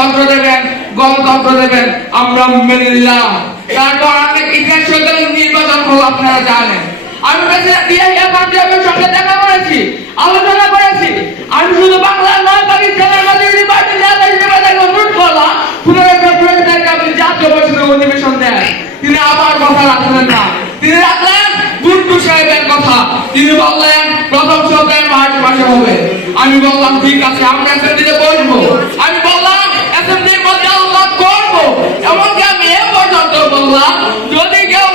তথ্য দেবেন আমরা মেনে নিলাম। তারপর অনেক ইতিহাস নির্বাচন হলো আপনারা জানেন। আমি সঙ্গে দেখা করেছি, আলোচনা করেছি। আমি শুধু বাংলার নয় পাকিস্তানের আপনি তিনি আবার কথা না। তিনি রাখলেন কথা। তিনি বললেন সপ্তাহে মাসে আমি বললাম, ঠিক আছে, আমরা অ্যাসেম্বলিতে বসবো আমি বললাম অ্যাসেম্বলির মধ্যে আলোচনা করব এমনকি আমি এ পর্যন্ত বললাম যদি কেউ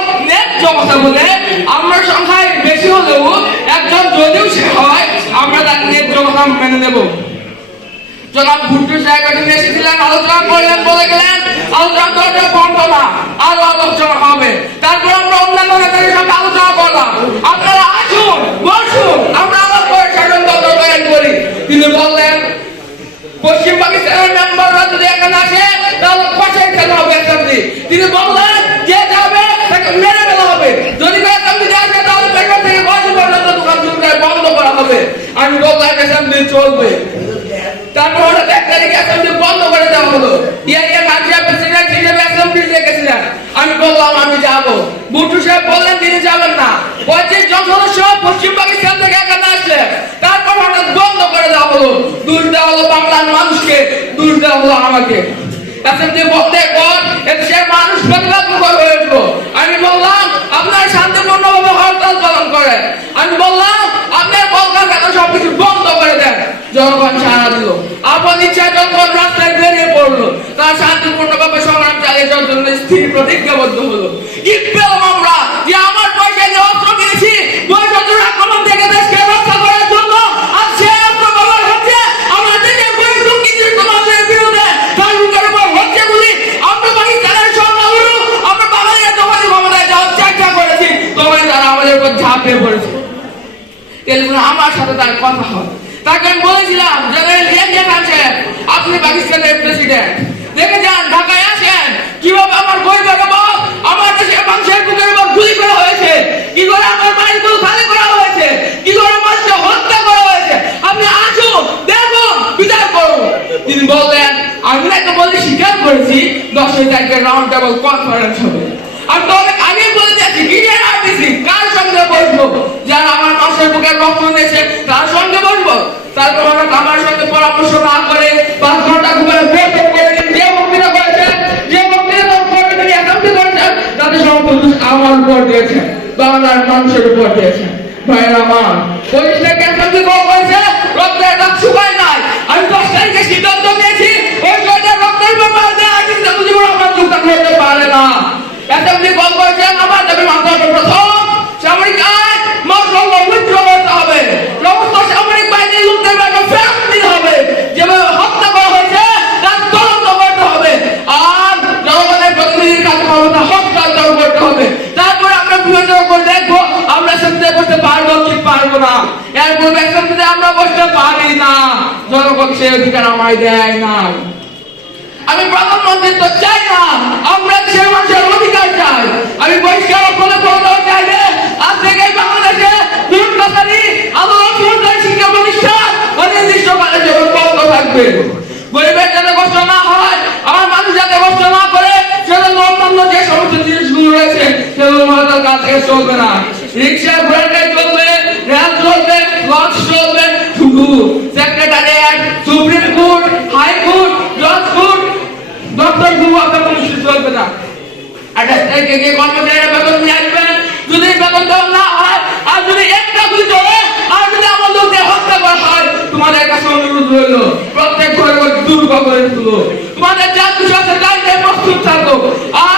কথা বলে আমরা সংখ্যায় বেশি হলেও একজন যদিও সে হয়, আমরা তার কথা মেনে নেব। জনাব এসেছিলেন, আলোচনা করলেন, বলে গেলেন, আলোচনা করতে বন্ধ না, আরও আলোচনা হবে। তারপর আমরা অন্যান্য নেতাদের আলোচনা করলাম। আপনারা আসুন, বসুন, আমরা করে। তিনি বললেন, পশ্চিম পাকিস্তানের মেম্বাররা যদি এখানে আসে, তাহলে পাশে খেলা হবে তিনি বললেন আমি বললাম অ্যাসেম্বলি চলবে। তারপর এক তারিখে বন্ধ করে দেওয়া হলো। ইয়াহিয়া খান প্রেসিডেন্ট হিসেবে অ্যাসেম্বলি আমি বললাম, আমি যাব। বুটু সাহেব বললেন, তিনি যাবেন না। পঁচিশ জন সদস্য পশ্চিম পাকিস্তান থেকে এখানে তারপর হঠাৎ বন্ধ করে দেওয়া হলো। দূর দেওয়া হলো বাংলার মানুষকে দূর দেওয়া হলো আমাকে। অ্যাসেম্বলি বলতে পর সে মানুষ মুখর হয়ে উঠল আমি বললাম আপনার শান্তিপূর্ণভাবে হরতাল পালন করেন আমি বললাম আপনার বলকার কেন সবকিছু বন্ধ করে দেন জনগণ সারা দিল আপন ইচ্ছা জনগণ রাস্তায় বেরিয়ে পড়ল তার শান্তিপূর্ণভাবে চালিয়ে জন্য স্থির প্রতিজ্ঞাবদ্ধ হলো। পেলাম আমরা যে আমার পয়সা দিয়ে অস্ত্র কিনেছি আমরা সাথে তার কথা হয়। তাকে আমি বলেছিলাম আপনি পাকিস্তানের প্রেসিডেন্ট দেখে যান, ঢাকায় আসেন কীভাবে আমার বই বেরোবো আমার দেশে মানুষের বুকের উপর গুলি করা হয়েছে কি করে আমার বাড়িগুলো খালি করা হয়েছে কি করে মানুষকে হত্যা করা হয়েছে আপনি আসুন দেখুন বিচার করুন তিনি বললেন আমি নাকি বলে স্বীকার করেছি দশই তারিখে রাউন্ড টেবল কনফারেন্স হবে। আগে বলে যাচ্ছি কার সঙ্গে বসবো? যারা আমার মানুষের বুকে রক্ত দিয়েছে, তার সঙ্গে বসবো? তারপর আমার সঙ্গে পরামর্শ না করে পাঁচ ঘণ্টা করে যে বক্তৃতা যে বক্তৃতা করে তিনি করেছেন তাদের আমার উপর দিয়েছেন বাংলার মানুষের উপর দিয়েছেন ভাইয়ের আমার পুলিশ থেকে একান্তি করা হয়েছে রক্তের শুকায় নাই। আমি দশ তারিখে সিদ্ধান্ত নিয়েছি পারে না। অ্যাসেম্বলি কল করেছেন, আমার দাবি হবে প্রথম সামরিক আইন মশল উইথড্র করতে হবে। সমস্ত সামরিক বাহিনীর লোকদের ব্যাপারে ফেরত দিতে হবে। যেভাবে হত্যা করা হয়েছে, তার তদন্ত করতে হবে। আর জনগণের প্রতিনিধির কাছে ক্ষমতা হস্তান্তর করতে হবে। তারপরে আমরা বিবেচনা করে দেখব, আমরা সেখানে বসতে পারব কি পারব না। এর পূর্বে আমরা বসতে পারি না জনগণ সে অধিকার আমায় দেয় না আমি প্রধানমন্ত্রী তো চাই না। আমরা দেশের মানুষের অধিকার চাই। আমি বহিষ্কার করে ক্ষমতা চাইলে আজ থেকে বাংলাদেশে দুর্গাকারী আদালত সরকারি শিক্ষা প্রতিষ্ঠান অনির্দিষ্টকালের জন্য বন্ধ থাকবে। গরিবের যাতে কষ্ট না হয়, আমার মানুষ যাতে কষ্ট না করে সেজন্য অন্যান্য যে সমস্ত জিনিসগুলো রয়েছে, সেগুলো হয়তো কাল থেকে চলবে না। রিক্সা, ঘোড়ার গাড়ি চলবে রেল চলবে লঞ্চ চলবে শুধু secretariat supreme court high court জজ কোর্ট দপ্তরগুলো আপনার কোনো কিছু চলবে না তারিখে কর্মচারীরা বেতন নিয়ে আসবেন। যদি বেতন দেওয়া না হয়, আর যদি একটা গুলি চলে, আর যদি আমার লোকদের হত্যা করা হয়, তোমাদের কাছে অনুরোধ রইল, প্রত্যেক ঘরে ঘরে দুর্গ করে তুলো। তোমাদের যা কিছু আছে প্রস্তুত থাকো। আর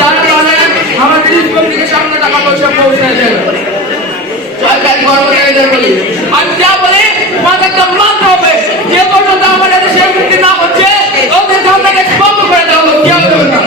যার কারণে আমার তিরিশ কোটিকে সামনে টাকা পয়সা পৌঁছে দেন সরকারি কর্মচারীদের বলি। আমি যা বলি তোমাদের তো মানতে হবে যে পর্যন্ত আমাদের দেশে বৃদ্ধি না হচ্ছে ওদের সামনে বন্ধ করে দেওয়া হবে কি হবে না।